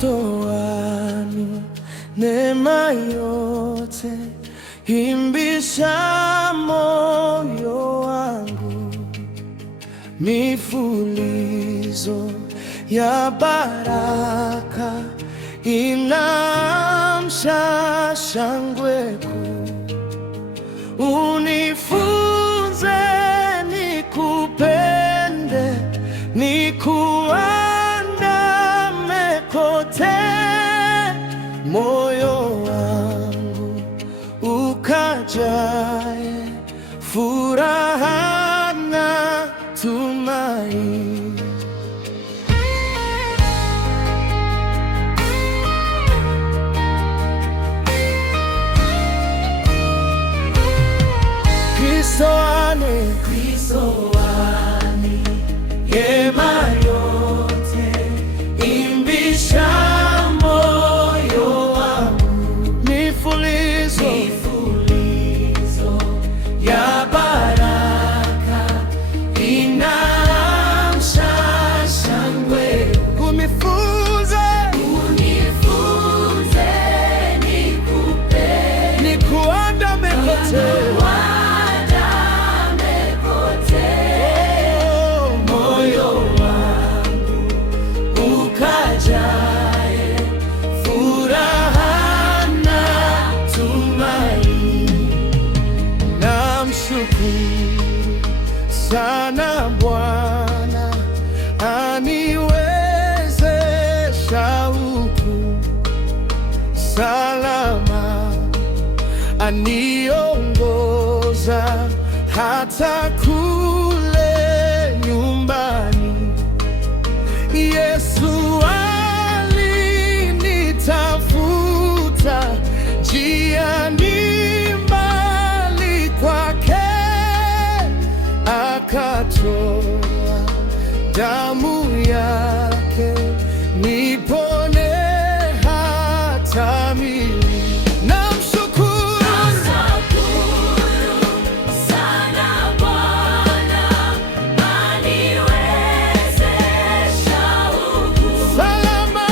Kristo wanu neema yote imbisha moyo wangu, mifulizo ya baraka inamsha shangwe kuu. Unifunze nikupende, nikuandame kote, moyo wangu ukajae furaha na tumaini. Kristo wane neema yote imbisha moyo wangu, mifulizo ya baraka inamsha shangwe. Unifunze nikupende, nikuandame kote, sana Bwana aniwezesha huku salama, aniongoza hata kule nyumbani. Yesu alinitafuta njiani, akatoa damu yake nipone hata milele. Namshukuru sana Bwana aniwezesha huku salama,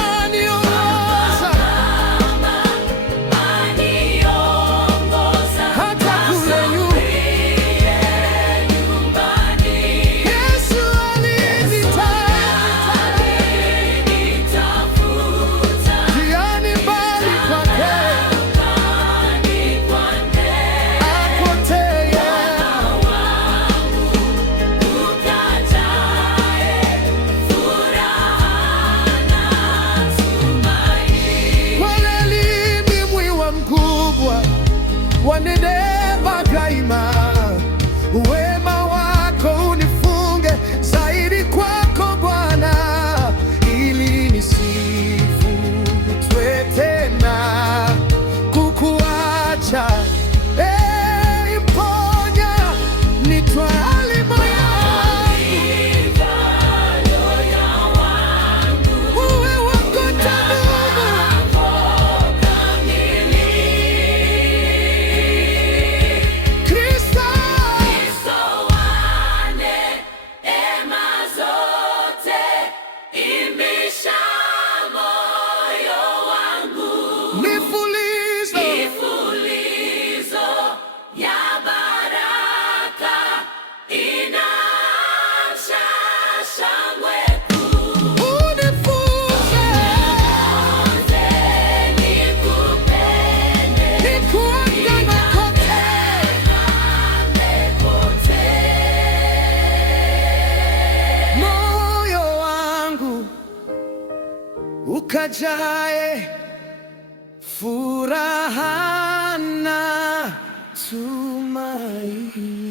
aniongoza hata kule nyumbani. Waneneva daima, wema wako unifunge zaidi kwako Bwana, ili nisifutwe tena kukuacha. Iponya nitwali moyo wangu, uwe wako tabubu. Mifulizo ya baraka inamsha shangwe kuu. Unifunze nikupende, nikuandame kote, moyo wangu ukajae furaha na tumaini.